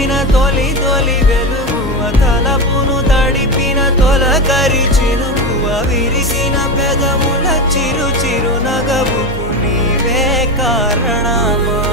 నింపిన తొలి తొలి వెలుగువ తలపును తడిపిన తొలకరి చినుకువ విరిసిన పెదముల చిరు చిరు నగవుకు నీవే కారణమా